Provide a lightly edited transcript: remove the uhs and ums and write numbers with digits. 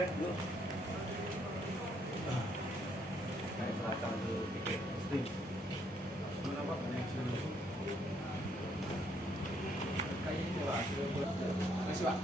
Naik belakang ke tiket string. Kenapa banyak sini? Kayak ini Pak. Kasih Pak.